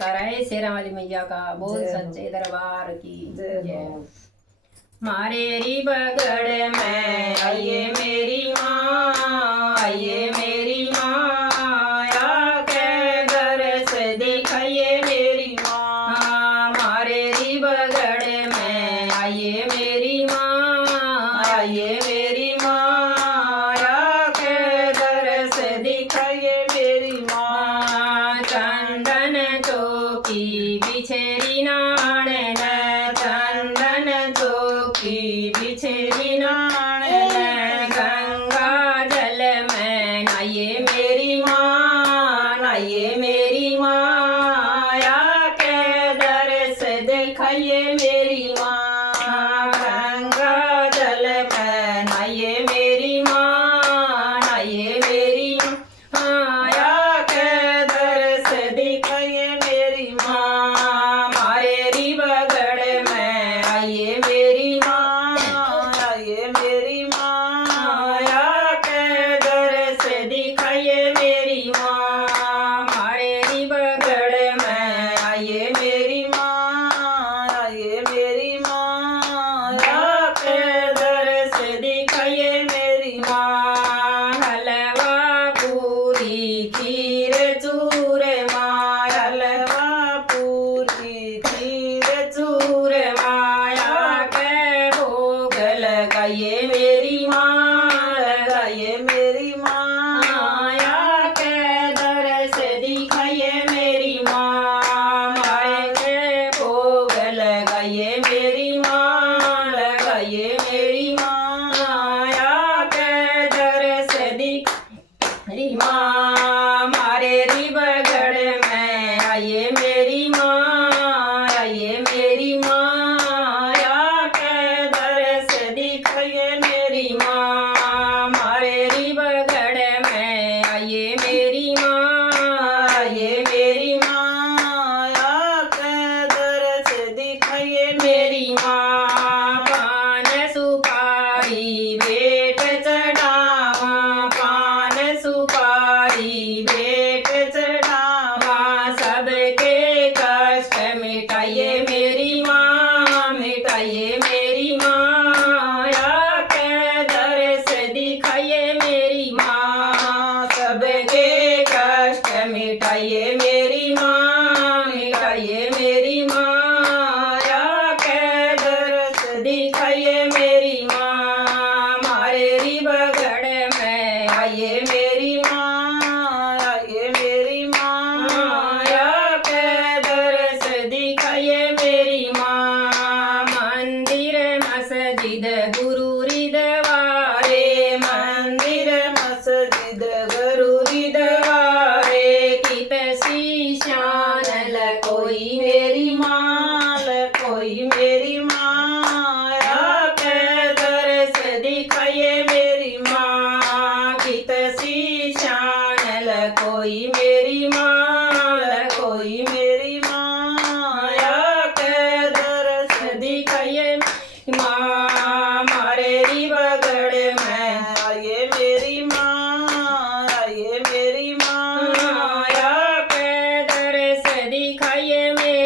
कराए शेरा वाली मैया का बोल सच्चे दरबार की जय। मारे री बगड़ में आइए मेरी माँ, आइए मेरी माँ, आके दरस दिखाइए मेरी माँ। मारे री बगड़ में आइए मेरी माँ, आइए मेरी माँ, आके दरस दिखाइए मेरी माँ। चंदन चौकी बिछेरी नाणन, चंदन चौकी बिछेरी नाणन, गंगा जल में नहाइए मेरी माँ, नहाइए मेरी माँ, आके दरस दिखाइए मेरी माँ। गंगा जल में नहाइए मेरी माँ, नहाइए मेरी माँ, आके दरस दिखाइए मेरी माँ। मारे री बगड़ में आइए मेरी माँ, आइए मेरी माँ, आके दरस दिखाइए मेरी माँ। मारे री बगड़ में आइए मेरी माँ, आइए मेरी माँ, आके दरस दिखाइए मेरी माँ। हलवा पूरी खीर चूर माँ, हलवा पूरी खीर चूर माया के भोग लगाइए मेरी माँ, लगाइए मेरी माँ, माया के दरस दिखाइए मेरी माँ। माया के भोग लगाइए मेरी माँ, लगाइए मेरी माँ, माया के दरस दिखाइए माँ। मारे री बगड़ में आइए मेरी माँ, आइए मेरी माँ, आके दरस दिखाइए मेरी माँ। मारे री बगड़ में आइए मेरी माँ, आइए मेरी माँ, आके दरस दिखाइए मेरी माँ। पान सुपारी भेंट चढ़ावा, पान सुपारी भेंट चढ़ावा, सबके कष्ट मिटाइए मेरी माँ, मिटाइए मेरी माँ, आके दरस दिखाइए मेरी माँ। सबके कष्ट मिटाइए मेरी माँ, मिटाइए मेरी माँ, आके दरस दिखाइए मेरी माँ। मारे री बगड़ में आइए मेरी माँ, आइए मेरी माँ, आके दरस दिखाइए मेरी माँ। मंदिर मस्जिद गुरु रिदवारे, मंदिर मस्जिद गुरु रिदवारे, कित शीशान कोई मेरी माँ, कोई मेरी माँ, आके दरस दिखाइए मेरी माँ। कित शीशान कोई मेरी माँ, कोई मेरी माँ, आके दरस दिखाइए माँ। मारे री बगड़ में आइए मेरी माँ, आइए मेरी माँ, आके दरस दिखाइए मेरी